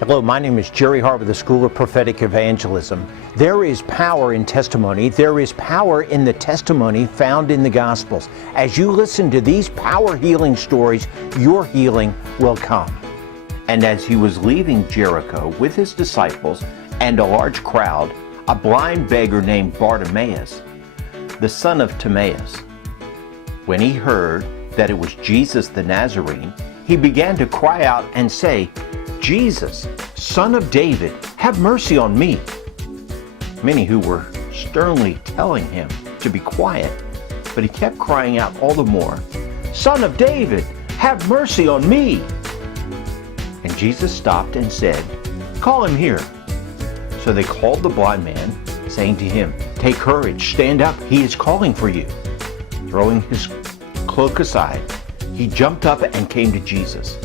Hello, my name is Jerry Hartt with the School of Prophetic Evangelism. There is power in testimony. There is power in the testimony found in the Gospels. As you listen to these power healing stories, your healing will come. And as he was leaving Jericho with his disciples and a large crowd, a blind beggar named Bartimaeus, the son of Timaeus, when he heard that it was Jesus the Nazarene, he began to cry out and say, "Jesus, Son of David, have mercy on me." Many who were sternly telling him to be quiet, but he kept crying out all the more, "Son of David, have mercy on me." And Jesus stopped and said, "Call him here." So they called the blind man, saying to him, "Take courage, stand up, he is calling for you." Throwing his cloak aside, he jumped up and came to Jesus.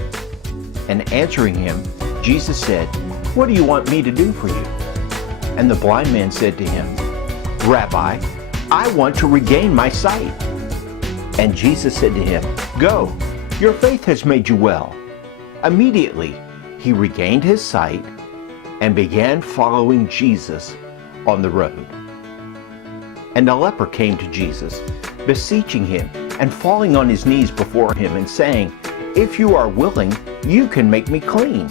And answering him, Jesus said, "What do you want me to do for you?" And the blind man said to him, "Rabbi, I want to regain my sight." And Jesus said to him, "Go, your faith has made you well." Immediately he regained his sight and began following Jesus on the road. And a leper came to Jesus, beseeching him and falling on his knees before him and saying, "If you are willing, you can make me clean."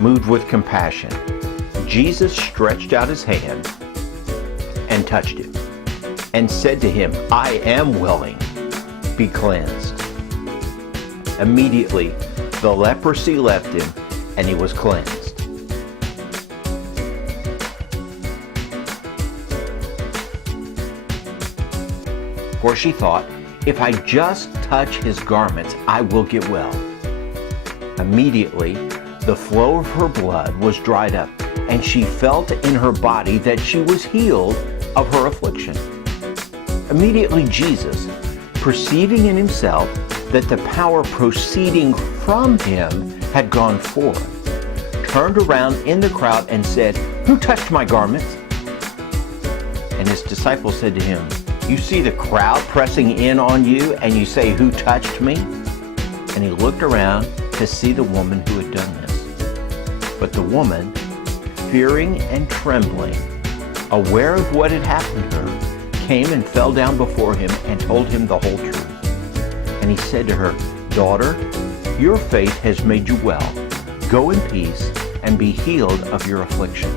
Moved with compassion, Jesus stretched out his hand and touched him and said to him, "I am willing, be cleansed." Immediately the leprosy left him and he was cleansed. For she thought, "If I just touch his garments, I will get well." Immediately, the flow of her blood was dried up, and she felt in her body that she was healed of her affliction. Immediately Jesus, perceiving in himself that the power proceeding from him had gone forth, turned around in the crowd and said, "Who touched my garments?" And his disciples said to him, "You see the crowd pressing in on you, and you say, 'Who touched me?'" And he looked around to see the woman who had done this. But the woman, fearing and trembling, aware of what had happened to her, came and fell down before him and told him the whole truth. And he said to her, "Daughter, your faith has made you well. Go in peace and be healed of your affliction."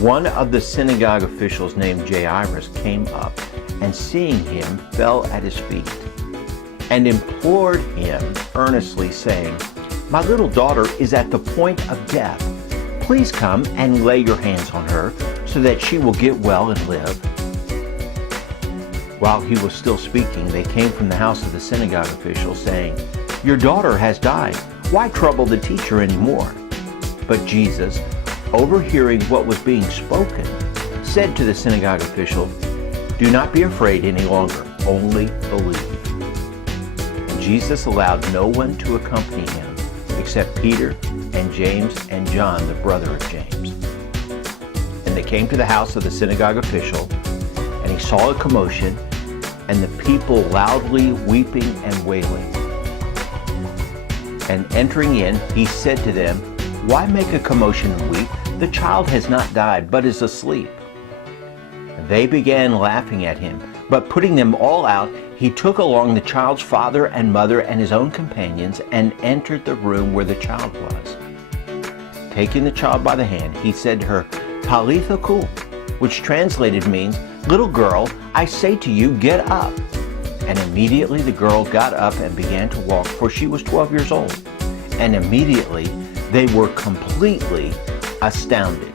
One of the synagogue officials named Jairus came up and seeing him fell at his feet and implored him earnestly, saying, "My little daughter is at the point of death. Please come and lay your hands on her so that she will get well and live." While he was still speaking, they came from the house of the synagogue official, saying, "Your daughter has died. Why trouble the teacher anymore?" But Jesus, overhearing what was being spoken, said to the synagogue official, "Do not be afraid any longer, only believe." And Jesus allowed no one to accompany him except Peter and James and John, the brother of James. And they came to the house of the synagogue official, and he saw a commotion and the people loudly weeping and wailing. And entering in, he said to them, "Why make a commotion and weep? The child has not died, but is asleep." And they began laughing at him, but putting them all out, he took along the child's father and mother and his own companions and entered the room where the child was. Taking the child by the hand, he said to her, "Talitha kum," which translated means, "Little girl, I say to you, get up." And immediately the girl got up and began to walk, for she was 12 years old. And immediately they were completely astounded.